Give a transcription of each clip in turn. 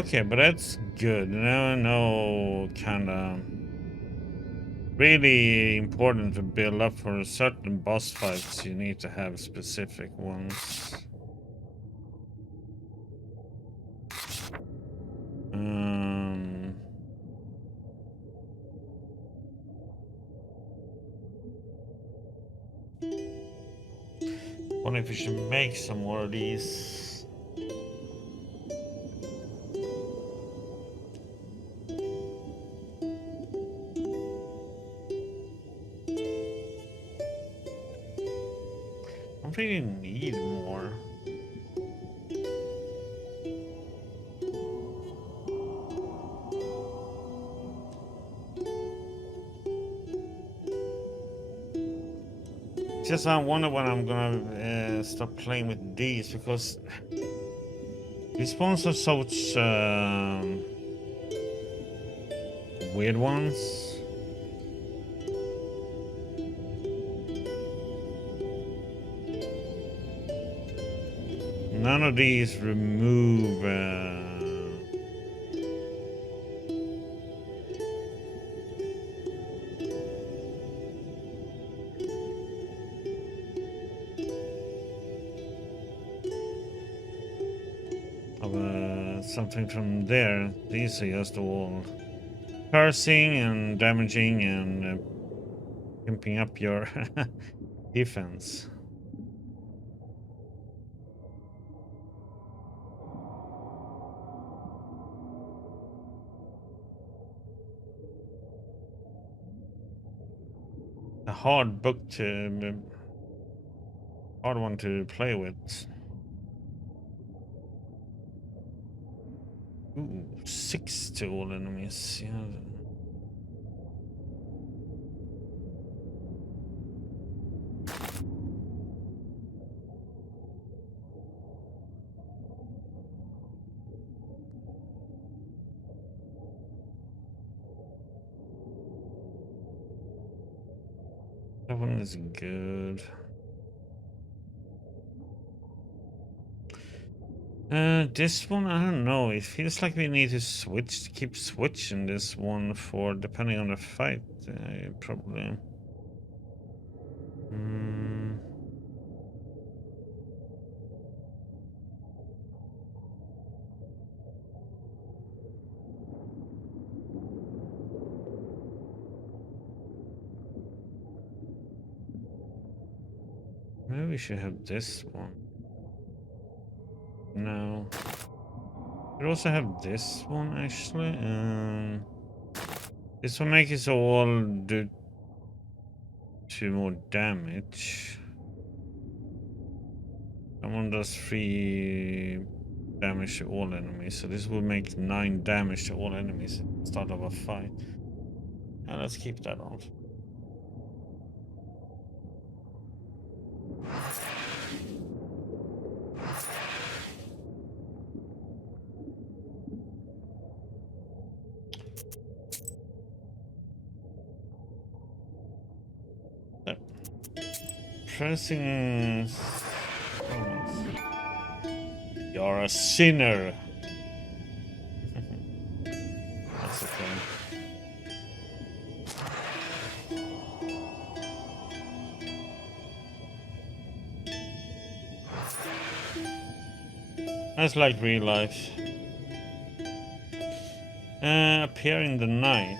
Okay, but that's good. No, kind of really important to build up for certain boss fights. You need to have specific ones. Um, Wonder if we should make some more of these. I don't really need more. Just I wonder when I'm gonna stop playing with these because these ones are such weird ones. None of these remove. Something from there. These are just all cursing and damaging and pimping up your defense. A hard book to, hard one to play with. Ooh, 6 to all enemies. Yeah. That one is good. This one, I don't know. It feels like we need to keep switching this one for depending on the fight, probably. Maybe we should have this one. No. We also have this one actually. This will make us all do 2 more damage. That one does 3 damage to all enemies, so this will make 9 damage to all enemies at the start of a fight. And let's keep that on. Pressing. You're a sinner. That's okay. That's like real life. Appear in the night.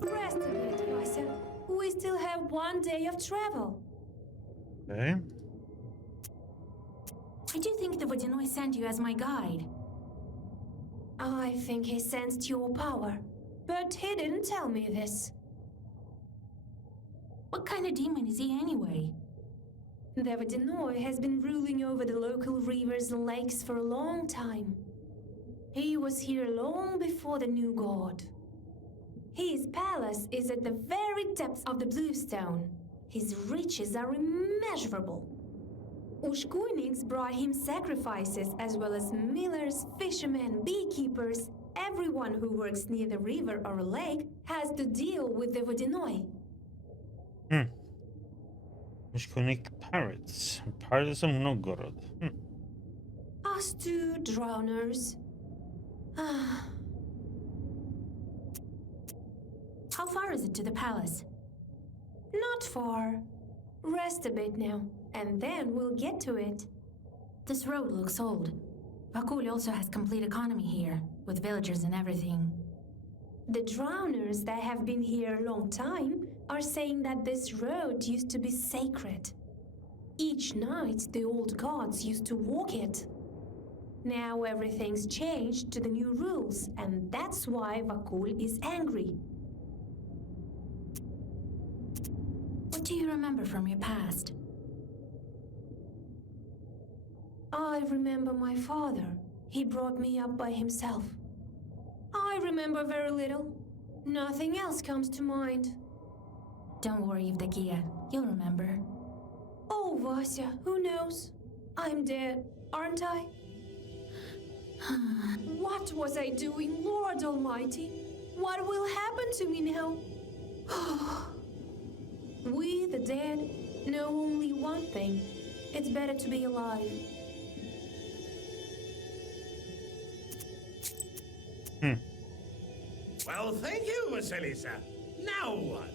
Rest a bit, Vasya. We still have 1 day of travel. Okay. Why do you think the Vodyanoi sent you as my guide? I think he sensed your power, but he didn't tell me this. What kind of demon is he anyway? The Vodyanoi has been ruling over the local rivers and lakes for a long time. He was here long before the new god. His palace is at the very depths of the Bluestone. His riches are immeasurable. Ushkuiniks brought him sacrifices as well as millers, fishermen, beekeepers. Everyone who works near the river or a lake has to deal with the Vodyanoi. Mishkonik pirates. Pirates of Novgorod. Us two drowners. How far is it to the palace? Not far. Rest a bit now, and then we'll get to it. This road looks old. Vakul also has complete economy here, with villagers and everything. The drowners that have been here a long time are saying that this road used to be sacred. Each night, the old gods used to walk it. Now everything's changed to the new rules, and that's why Vakul is angry. What do you remember from your past? I remember my father. He brought me up by himself. I remember very little. Nothing else comes to mind. Don't worry, Evdokia. You'll remember. Oh, Vasya, who knows? I'm dead, aren't I? What was I doing, Lord Almighty? What will happen to me now? We, the dead, know only one thing. It's better to be alive. Well, thank you, Vasilisa. Now what?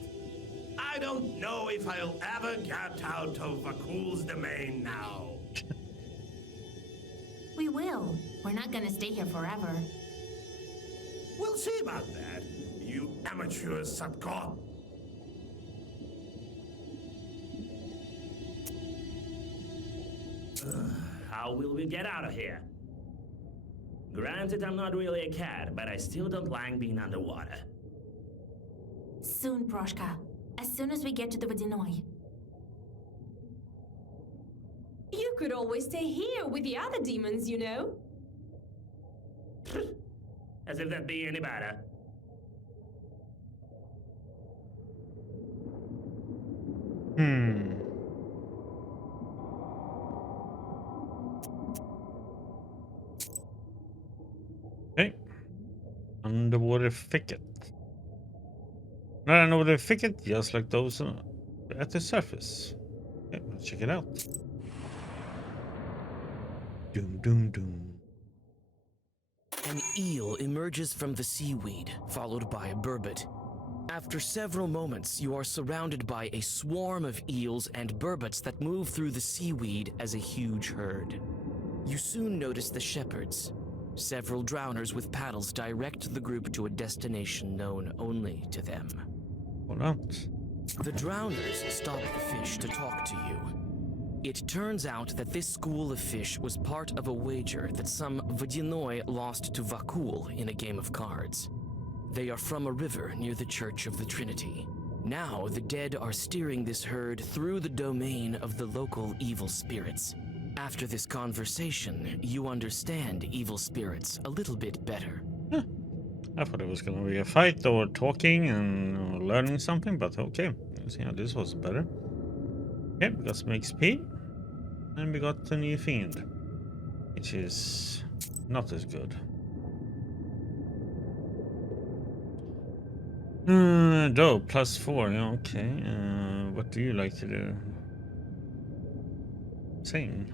I don't know if I'll ever get out of Vakul's domain now. We will. We're not gonna stay here forever. We'll see about that, you amateur Satko. How will we get out of here? Granted, I'm not really a cat, but I still don't like being underwater. Soon, Proshka. As soon as we get to the Vodyanoi. You could always stay here with the other demons, you know. As if that'd be any better. Okay. Underwater thicket. Not an underwater thicket, just like those at the surface. Okay, let's check it out. Doom, doom, doom. An eel emerges from the seaweed, followed by a burbot. After several moments, you are surrounded by a swarm of eels and burbots that move through the seaweed as a huge herd. You soon notice the shepherds. Several drowners with paddles direct the group to a destination known only to them. Or not. The drowners stop the fish to talk to you. It turns out that this school of fish was part of a wager that some Vodyanoi lost to Vakul in a game of cards. They are from a river near the Church of the Trinity. Now the dead are steering this herd through the domain of the local evil spirits. After this conversation, you understand evil spirits a little bit better. I thought it was going to be a fight or talking and learning something, but okay. See how this was better. Okay, we got some XP. And we got a new fiend, which is not as good. Dough, +4. Yeah, okay. What do you like to do? Sing.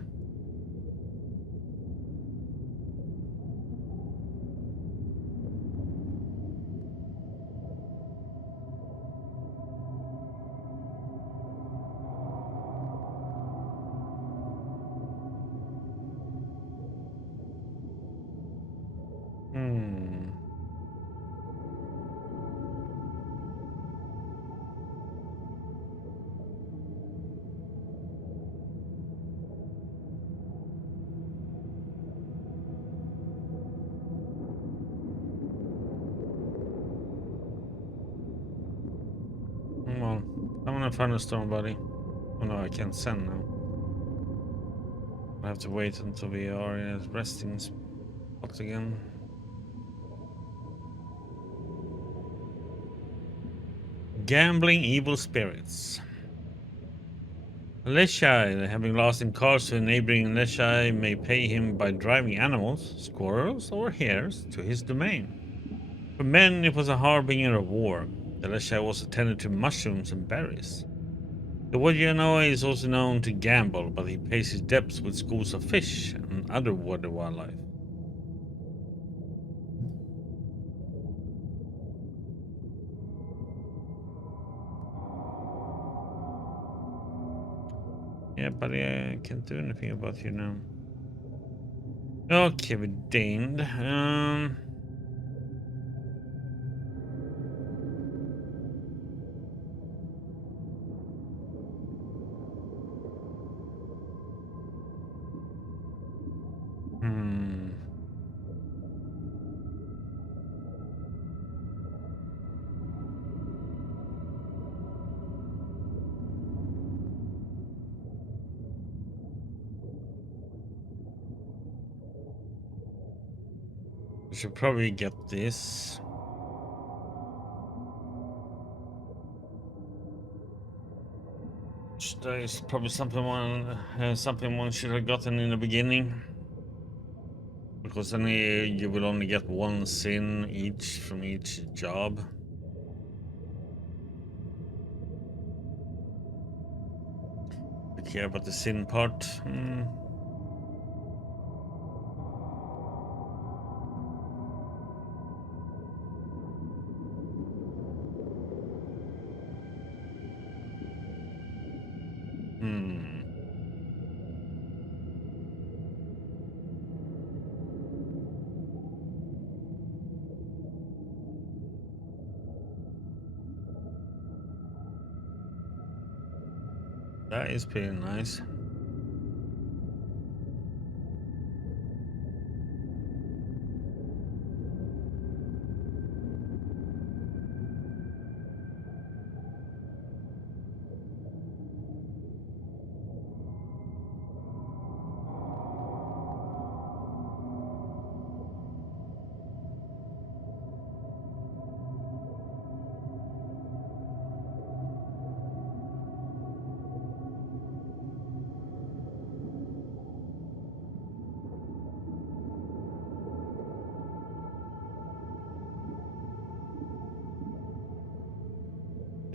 thunderstorm, buddy. Oh no, I can't send now. I have to wait until we are in a resting spot again. Gambling evil spirits. Leshai, having lost in cars to a neighboring Leshai, may pay him by driving animals, squirrels or hares, to his domain. For men, it was a harbinger of war. The Leshai also tended to mushrooms and berries. The Vodyanoi is also known to gamble, but he pays his debts with schools of fish and other water wildlife. Yeah, buddy, I can't do anything about you now. Okay, we deigned. We should probably get this. That is probably something one should have gotten in the beginning, because then you will only get one sin each from each job. We care about the sin part. That is pretty nice.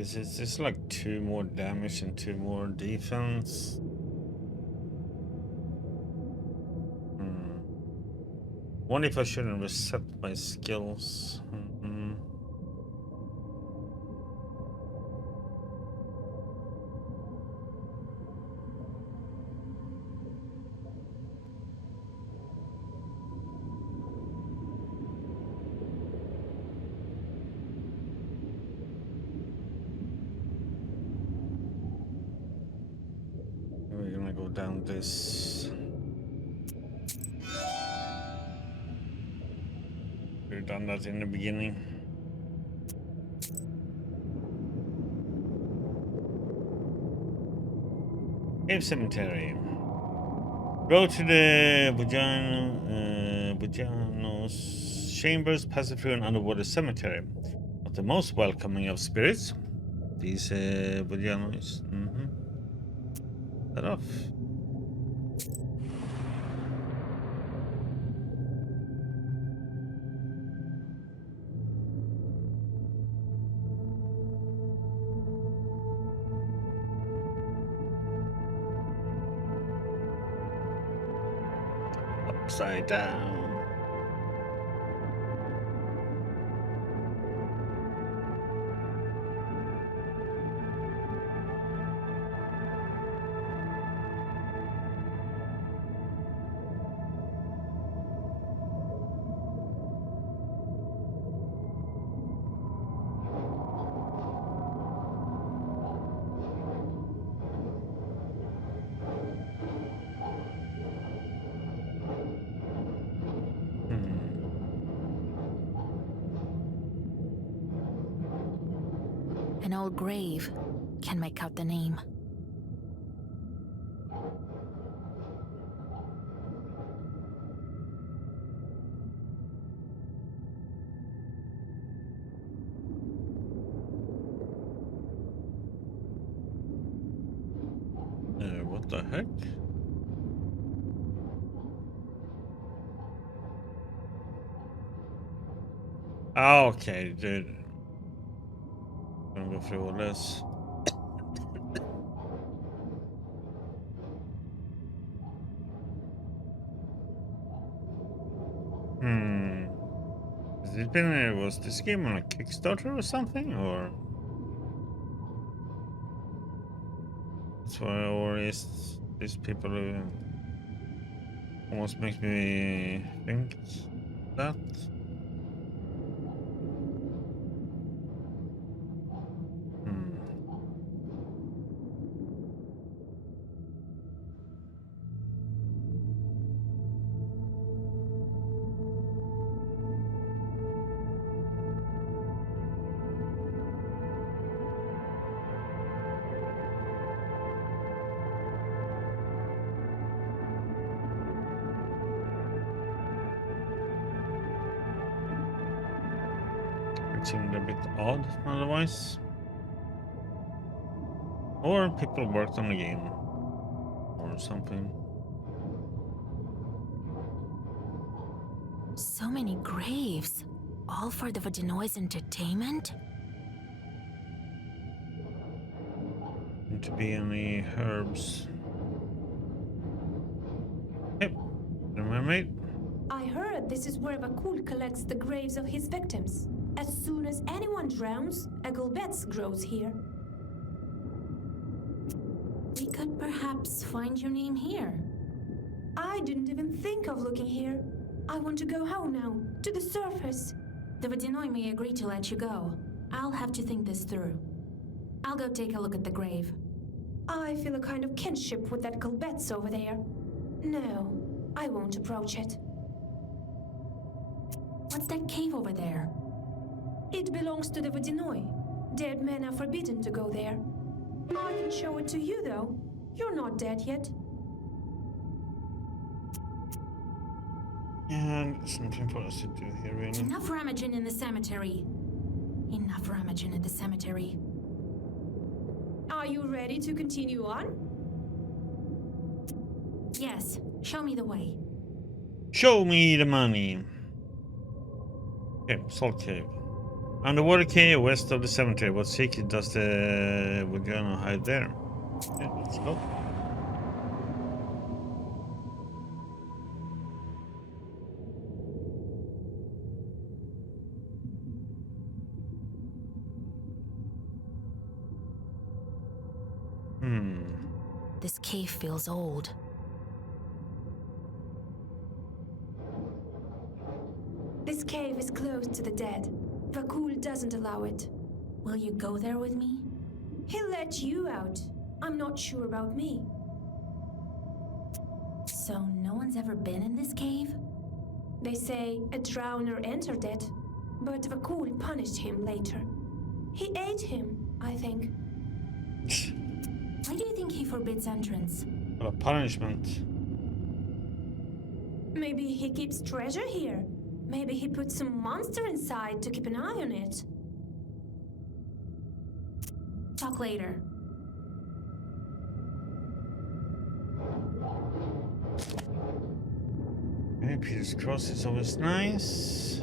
It's like 2 more damage and 2 more defense. Wonder if I shouldn't reset my skills. We're gonna go down this. We've done that in the beginning. Cave Cemetery. Go to the Vodyanos chambers, pass it through an underwater cemetery. Not the most welcoming of spirits. These Vodyanois. That off. Upside down. An old grave. can make out the name. What the heck? Ah, okay, dude. Gonna go through all this. Has it been? Was this game on a Kickstarter or something, or? That's why, or is these people who almost makes me think that. It seemed a bit odd otherwise. Or people worked on the game or something. So many graves. All for the Vodyanoi's entertainment? Need to be any herbs. Hey, the mermaid. I heard this is where Vakul collects the graves of his victims. As soon as anyone drowns, a Gulbets grows here. We could perhaps find your name here. I didn't even think of looking here. I want to go home now, to the surface. The Vodyanoi may agree to let you go. I'll have to think this through. I'll go take a look at the grave. I feel a kind of kinship with that Gulbets over there. No, I won't approach it. What's that cave over there? It belongs to the Vodyanoi. Dead men are forbidden to go there. I can show it to you, though. You're not dead yet. And something for us to do here, really. Enough Ramagen in the cemetery. Enough Ramagen at the cemetery. Are you ready to continue on? Yes, show me the way. Show me the money. Okay, Salt Cave. Underwater cave west of the cemetery. What secret does the Vodyanoi hide there? Okay, let's go. This cave feels old. This cave is closed to the dead. Vakul doesn't allow it. Will you go there with me? He'll let you out. I'm not sure about me. So no one's ever been in this cave? They say a drowner entered it, but Vakul punished him later. He ate him, I think. Why do you think he forbids entrance? What a punishment. Maybe he keeps treasure here. Maybe he put some monster inside to keep an eye on it. Talk later. Hey, Peter's Cross is always nice.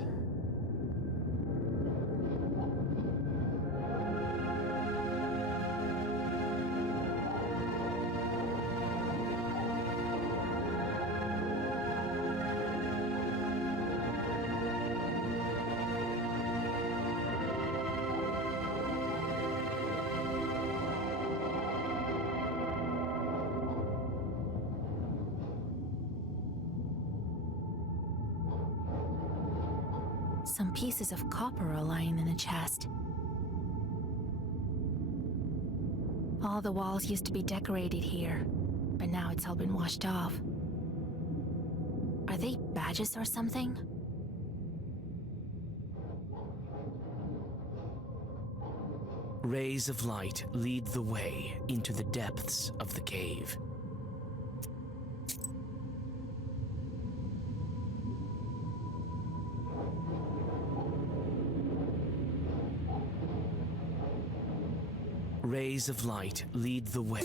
Some pieces of copper are lying in the chest. All the walls used to be decorated here, but now it's all been washed off. Are they badges or something? Rays of light lead the way into the depths of the cave. Rays of light lead the way.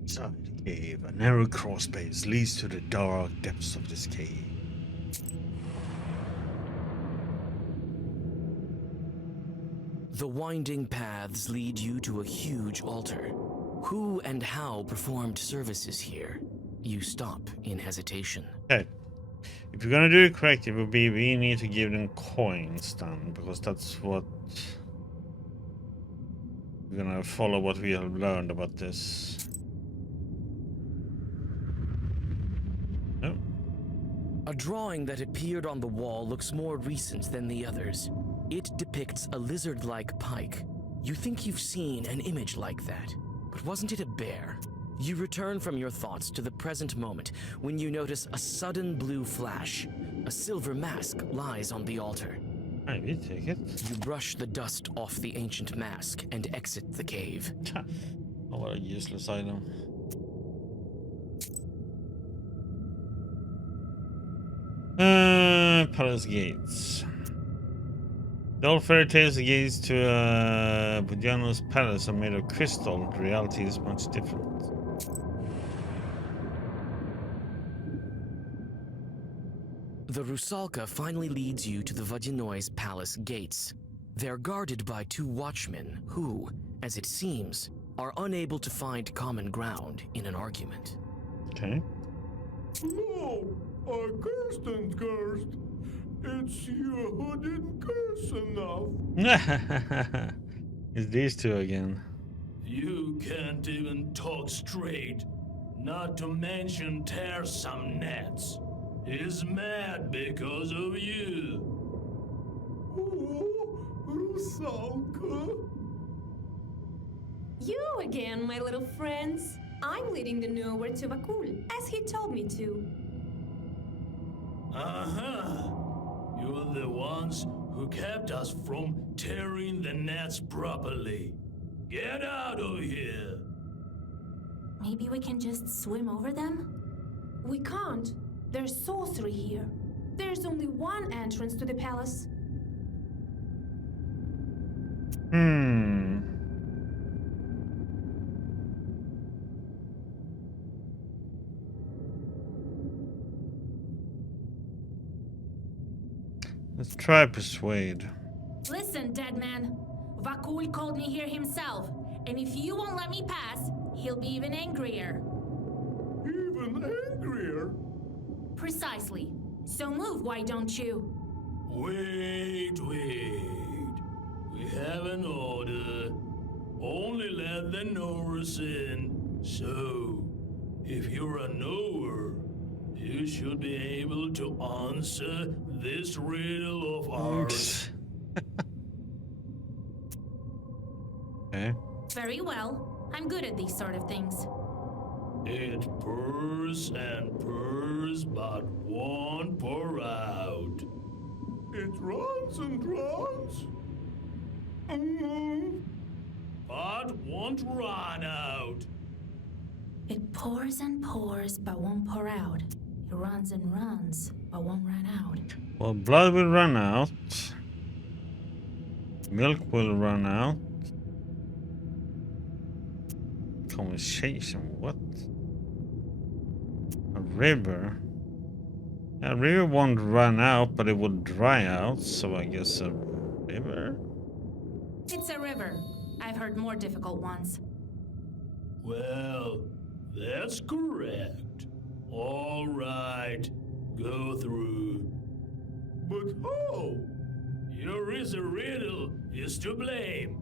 Inside the cave, a narrow crawl space leads to the dark depths of this cave. The winding paths lead you to a huge altar. Who and how performed services here? You stop in hesitation. Okay. If you're gonna do it correct, it would be we need to give them coins then, because that's what we're gonna follow what we have learned about this. No. A drawing that appeared on the wall looks more recent than the others. It depicts a lizard-like pike. You think you've seen an image like that, but wasn't it a bear? You return from your thoughts to the present moment when you notice a sudden blue flash. A silver mask lies on the altar. I will take it. You brush the dust off the ancient mask and exit the cave. Oh, what a useless item. Palace gates. The old fairy tales gates to Vodyanoui's palace are made of crystal. The reality is much different. The Rusalka finally leads you to the Vodyanoi's palace gates. They're guarded by two watchmen who, as it seems, are unable to find common ground in an argument. Okay. No, I cursed and cursed. It's you who didn't curse enough. It's these two again. You can't even talk straight, not to mention tear some nets. He's mad because of you. Oh, Rusalka. You again, my little friends. I'm leading the Nowhere to Vakul, as he told me to. Uh-huh. You're the ones who kept us from tearing the nets properly. Get out of here. Maybe we can just swim over them? We can't. There's sorcery here. There's only one entrance to the palace. Let's try persuade. Listen, dead man. Vakul called me here himself, and if you won't let me pass, he'll be even angrier. Even angrier? Precisely. So move, why don't you? Wait. We have an order. Only let the knowers in. So, if you're a knower, you should be able to answer this riddle of ours. Okay. Very well. I'm good at these sort of things. It purrs and purrs, but won't pour out. It runs and runs. But won't run out. It pours and pours, but won't pour out. It runs and runs, but won't run out. Well, blood will run out. Milk will run out. Conversation, what? A river? A river won't run out, but it will dry out, so I guess a river? It's a river. I've heard more difficult ones. Well, that's correct. All right, go through. But how? Your riddle is to blame.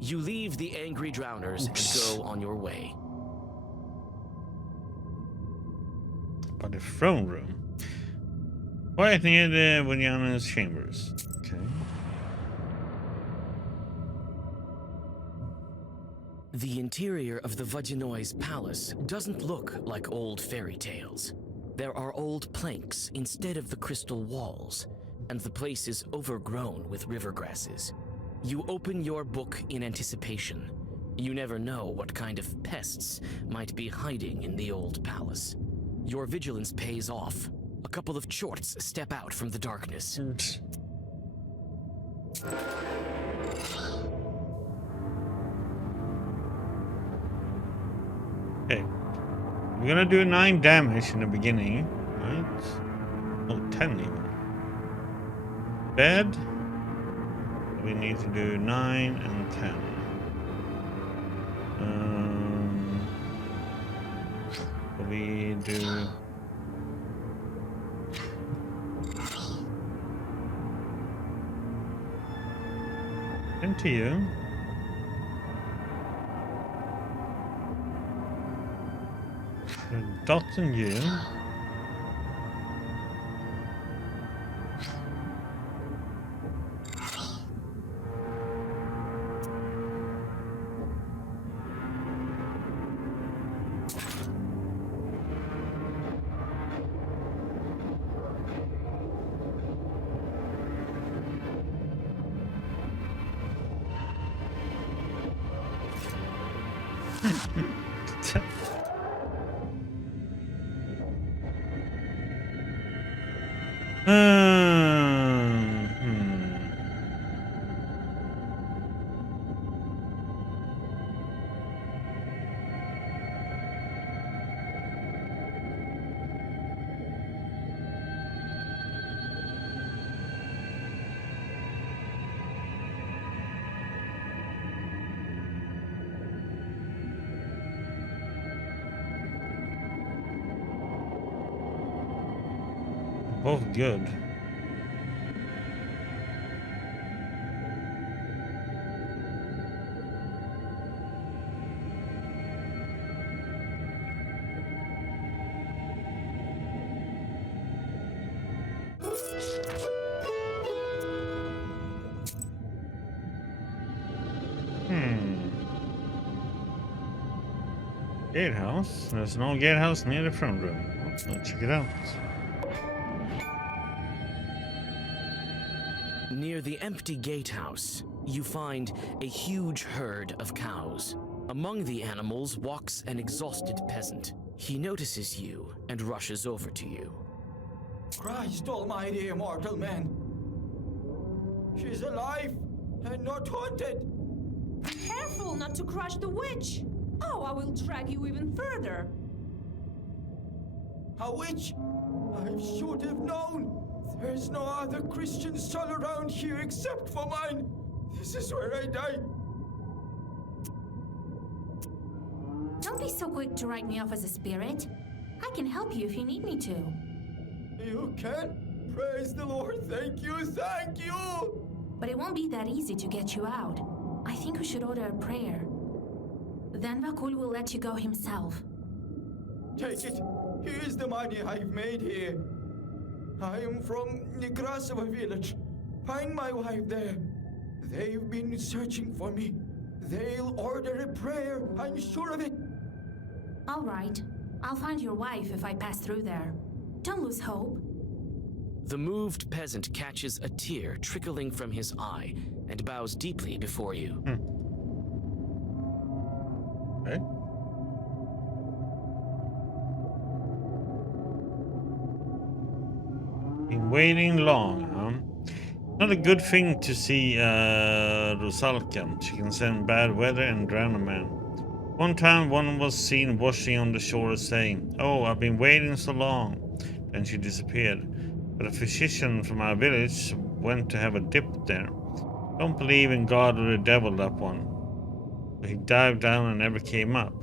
You leave the angry drowners and go on your way. By the throne room. Quite near the Vodyanoui's chambers. Okay. The interior of the Vodyanoi's palace doesn't look like old fairy tales. There are old planks instead of the crystal walls, and the place is overgrown with river grasses. You open your book in anticipation. You never know what kind of pests might be hiding in the old palace. Your vigilance pays off. A couple of chorts step out from the darkness. Okay. We're gonna do 9 damage in the beginning, right? Oh, 10 even. Bed. We need to do 9 and 10. We do... Into you. Dot and you. Both good. Gatehouse. There's no gatehouse near the front room. Let's check it out. Near the empty gatehouse, you find a huge herd of cows. Among the animals walks an exhausted peasant. He notices you and rushes over to you. Christ almighty, immortal man. She's alive and not haunted. Careful not to crush the witch! Oh, I will drag you even further. A witch? I should have known. There's no other Christian soul around here except for mine. This is where I die. Don't be so quick to write me off as a spirit. I can help you if you need me to. You can? Praise the Lord. Thank you. Thank you. But it won't be that easy to get you out. I think we should order a prayer. Then Vakul will let you go himself. Take it. Here's the money I've made here. I am from Nekrasova village. Find my wife there. They've been searching for me. They'll order a prayer, I'm sure of it. All right. I'll find your wife if I pass through there. Don't lose hope. The moved peasant catches a tear trickling from his eye and bows deeply before you. Okay. Been waiting long, huh? Not a good thing to see Rusalka. She can send bad weather and drown a man. One time one was seen washing on the shore saying, "Oh, I've been waiting so long." Then she disappeared. But a physician from our village went to have a dip there. Don't believe in God or the devil, that one. But he dived down and never came up.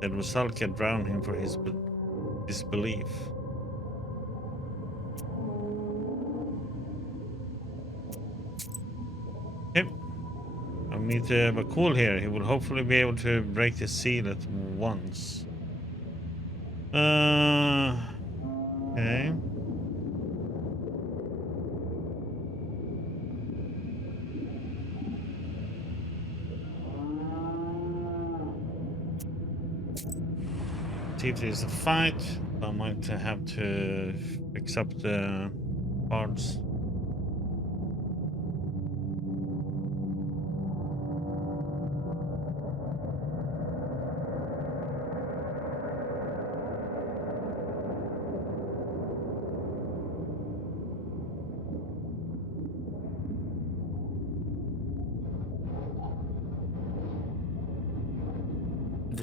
Then Rusalka drowned him for his disbelief. Yep. I'll meet Vakul here. He will hopefully be able to break the seal at once. Okay. See if there's a fight. I might have to fix up the parts.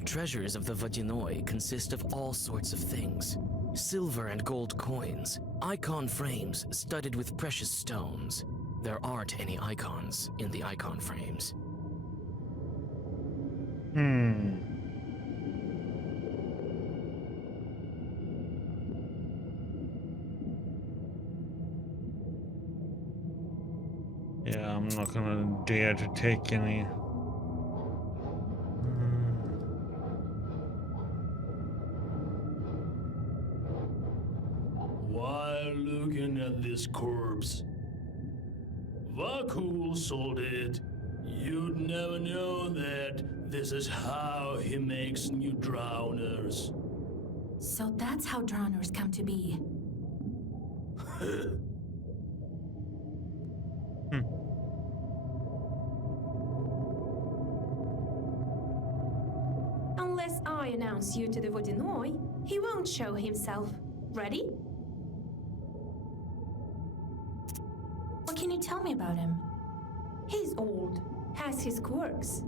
The treasures of the Vodyanoi consist of all sorts of things. Silver and gold coins, icon frames studded with precious stones. There aren't any icons in the icon frames. Yeah, I'm not gonna dare to take any. While looking at this corpse, Vakul sold it. You'd never know that this is how he makes new drowners. So that's how drowners come to be. Unless I announce you to the Vodyanoi, he won't show himself. Ready? What can you tell me about him? He's old, has his quirks.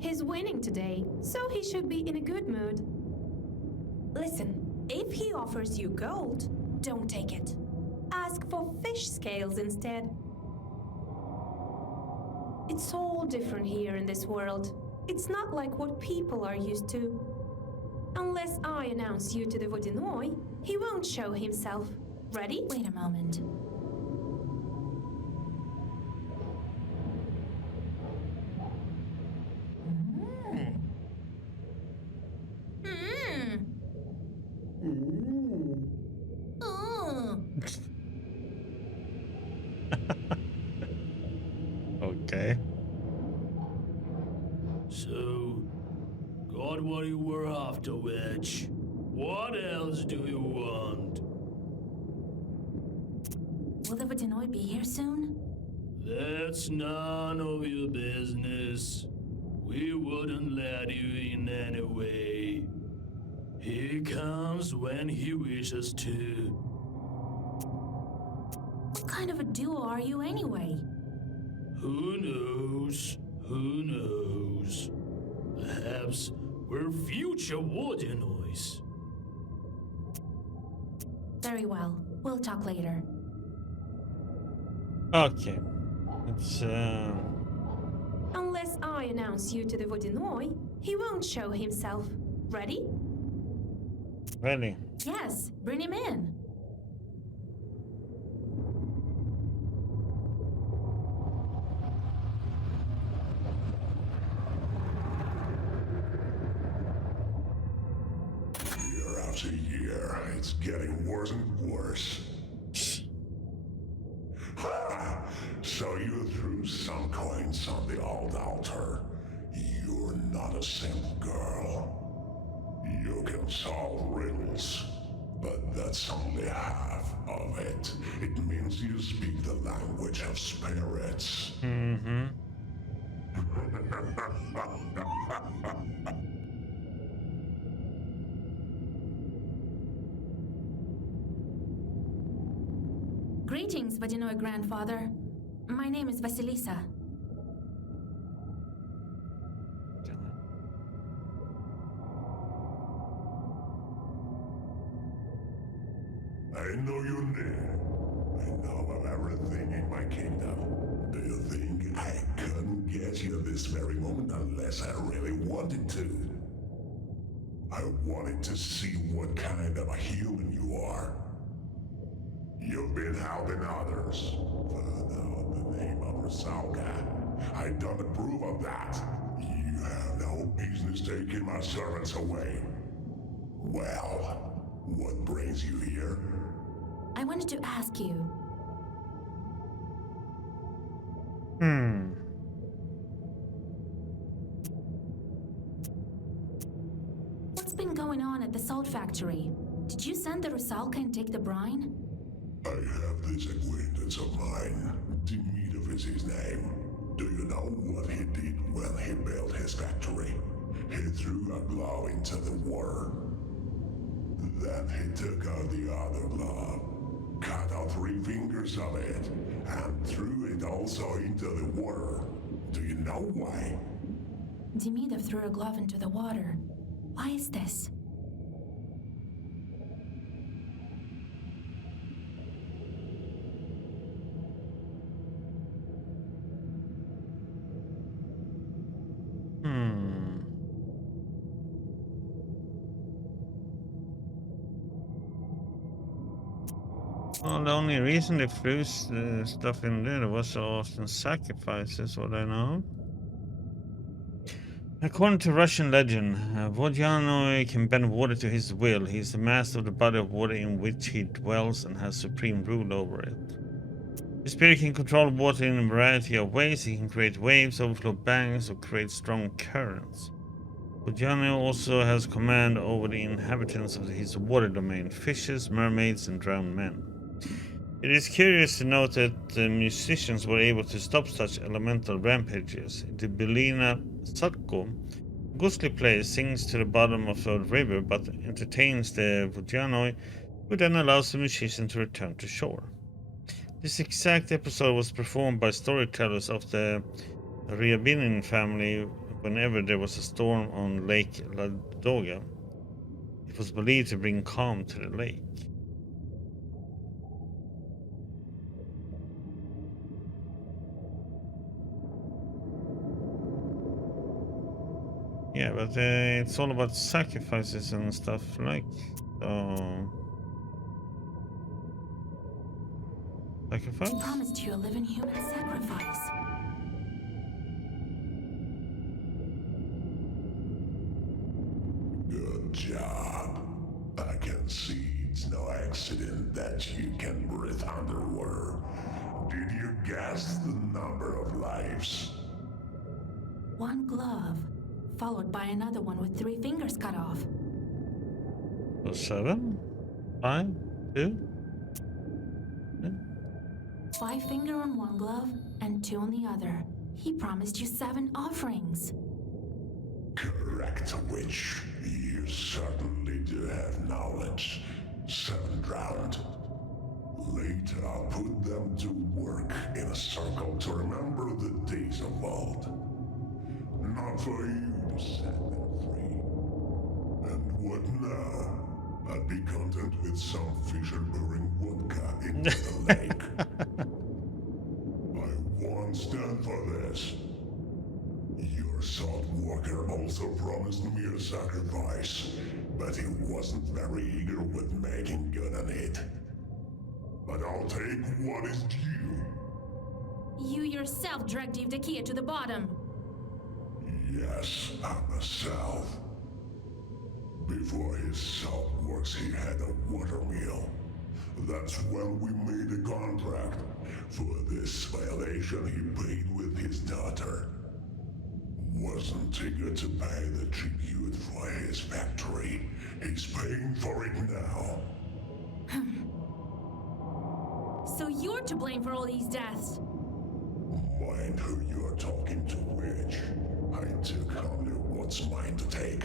He's winning today, so he should be in a good mood. Listen, if he offers you gold, don't take it. Ask for fish scales instead. It's all different here in this world. It's not like what people are used to. Unless I announce you to the Vodyanoi, he won't show himself. Ready? Wait a moment. Okay. So, got what you were after, Witch. What else do you want? Will the Vodyanoi be here soon? That's none of your business. We wouldn't let you in anyway. He comes when he wishes to. What kind of a duo are you anyway? Who knows? Who knows? Perhaps we're future Vodyanois. Very well. We'll talk later. Okay. It's Unless I announce you to the Vodyanoi, he won't show himself. Ready? ready. Yes, bring him in. Year after year, it's getting worse and worse. So you threw some coins on the old altar. You're not a simple girl. You can solve riddles, but that's only half of it. It means you speak the language of spirits. Mm-hmm. Greetings, Vodyanoi grandfather. My name is Vasilisa. I know your name. I know of everything in my kingdom. Do you think I couldn't get you this very moment unless I really wanted to? I wanted to see what kind of a human you are. You've been helping others. Without the name of Rusalka. I don't approve of that. You have no business taking my servants away. Well, what brings you here? I wanted to ask you. What's been going on at the salt factory? Did you send the Rusalka and take the brine? I have this acquaintance of mine. Demidov is his name. Do you know what he did when he built his factory? He threw a glove into the water. Then he took out the other glove, cut out 3 fingers of it, and threw it also into the water. Do you know why? Demidov threw a glove into the water. Why is this? Well, the only reason they threw stuff in there was so often sacrifices, what I know. According to Russian legend, Vodyanoi can bend water to his will. He is the master of the body of water in which he dwells and has supreme rule over it. His spirit can control water in a variety of ways. He can create waves, overflow banks, or create strong currents. Vodyanoi also has command over the inhabitants of his water domain, fishes, mermaids, and drowned men. It is curious to note that the musicians were able to stop such elemental rampages. The Belina Sadko ghostly player sings to the bottom of the river but entertains the Vodyanoi, who then allows the musician to return to shore. This exact episode was performed by storytellers of the Ryabinin family whenever there was a storm on Lake Ladoga. It was believed to bring calm to the lake. Yeah, but it's all about sacrifices and stuff like sacrifice? I promised you a living human sacrifice. Good job. I can see it's no accident that you can breathe underwater. Did you guess the number of lives? One glove, followed by another one with 3 fingers cut off. So 7, 5, 2. 5 fingers on one glove and 2 on the other. He promised you 7 offerings. Correct, witch. You certainly do have knowledge. 7 drowned. Later, I'll put them to work in a circle to remember the days of old. Not for you to set them free. And what now? I'd be content with some fisher pouring vodka into the lake. I won't stand for this. Your salt walker also promised me a sacrifice, but he wasn't very eager with making good on it. But I'll take what is due. You yourself dragged Evdokia to the bottom. Yes, I myself. Before his salt works, he had a water mill. That's when we made a contract. For this violation, he paid with his daughter. Wasn't eager to pay the tribute for his factory. He's paying for it now. So you're to blame for all these deaths. Mind who you're talking to, witch. I took only what's mine to take.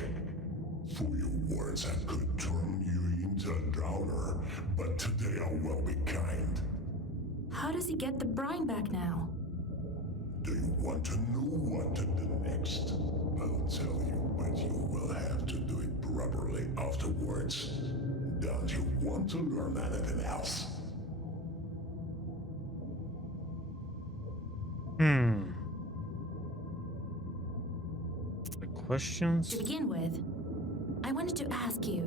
For your words, I could turn you into a drowner, but today I will be kind. How does he get the brine back now? Do you want to know what to do next? I'll tell you, but you will have to do it properly afterwards. Don't you want to learn anything else? The questions? To begin with, I wanted to ask you.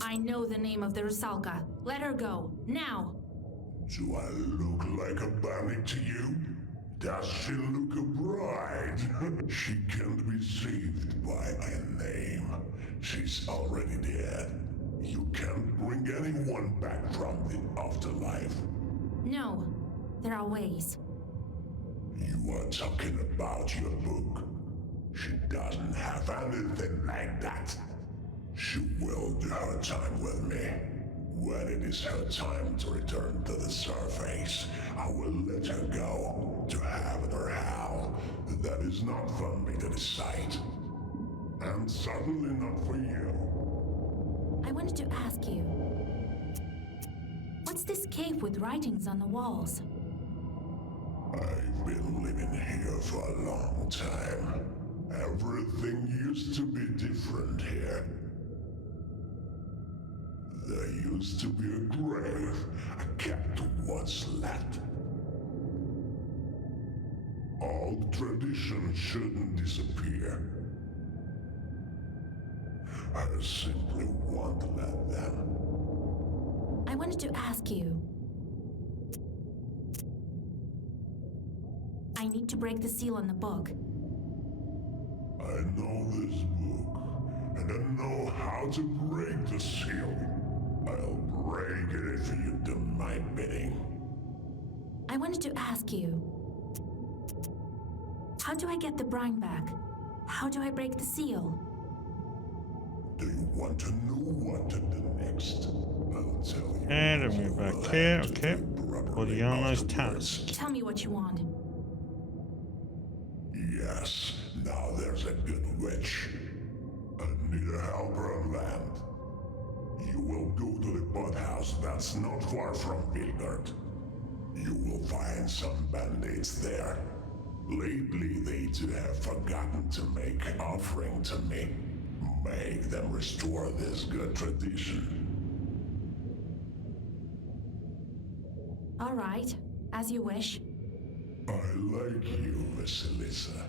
I know the name of the Rusalka. Let her go, now! Do I look like a bandit to you? Does she look a bride? She can't be saved by a name. She's already dead. You can't bring anyone back from the afterlife. No, there are ways. You are talking about your book. She doesn't have anything like that. She will do her time with me. When it is her time to return to the surface, I will let her go, to heaven or hell. That is not for me to decide. And certainly not for you. I wanted to ask you. What's this cave with writings on the walls? I've You've been living here for a long time. Everything used to be different here. There used to be a grave, a kept what's left. Old traditions shouldn't disappear. I simply won't let them. I wanted to ask you. I need to break the seal on the book. I know this book, and I know how to break the seal. I'll break it if you do my bidding. I wanted to ask you. How do I get the brine back? How do I break the seal? Do you want to know what to do next? I'll tell you. And let me back here. Okay. Vodyanoi task. Tell me what you want. Yes, now there's a good witch. I need a helper on land. You will go to the bathhouse that's not far from Vilgard. You will find some bandits there. Lately, they too have forgotten to make offering to me. Make them restore this good tradition. All right, as you wish. I like you, Miss Elisa.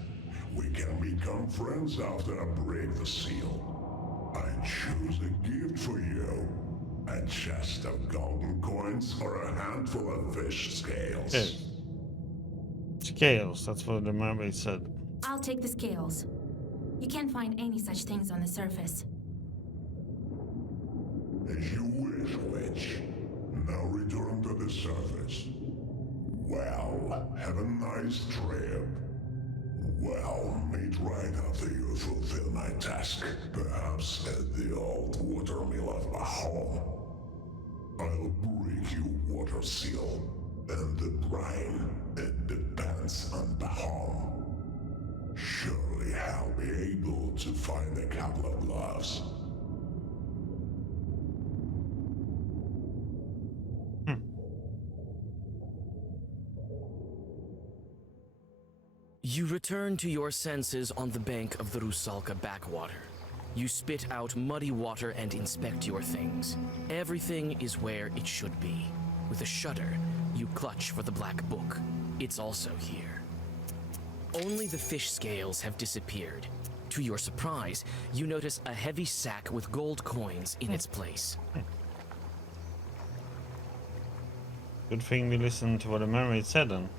We can become friends after I break the seal. I choose a gift for you. A chest of golden coins or a handful of fish scales. Okay. Scales, that's what the mermaid said. I'll take the scales. You can't find any such things on the surface. As you wish, witch. Now return to the surface. Well, have a nice trip. Well, meet right after you fulfill my task. Perhaps at the old watermill of Bahom. I'll break you water seal. And the brine, it depends on Bahom. Surely I'll be able to find a couple of gloves. You return to your senses on the bank of the Rusalka backwater. You spit out muddy water and inspect your things. Everything is where it should be. With a shudder, you clutch for the black book. It's also here. Only the fish scales have disappeared. To your surprise, you notice a heavy sack with gold coins in its place. Good thing we listened to what the mermaid said then.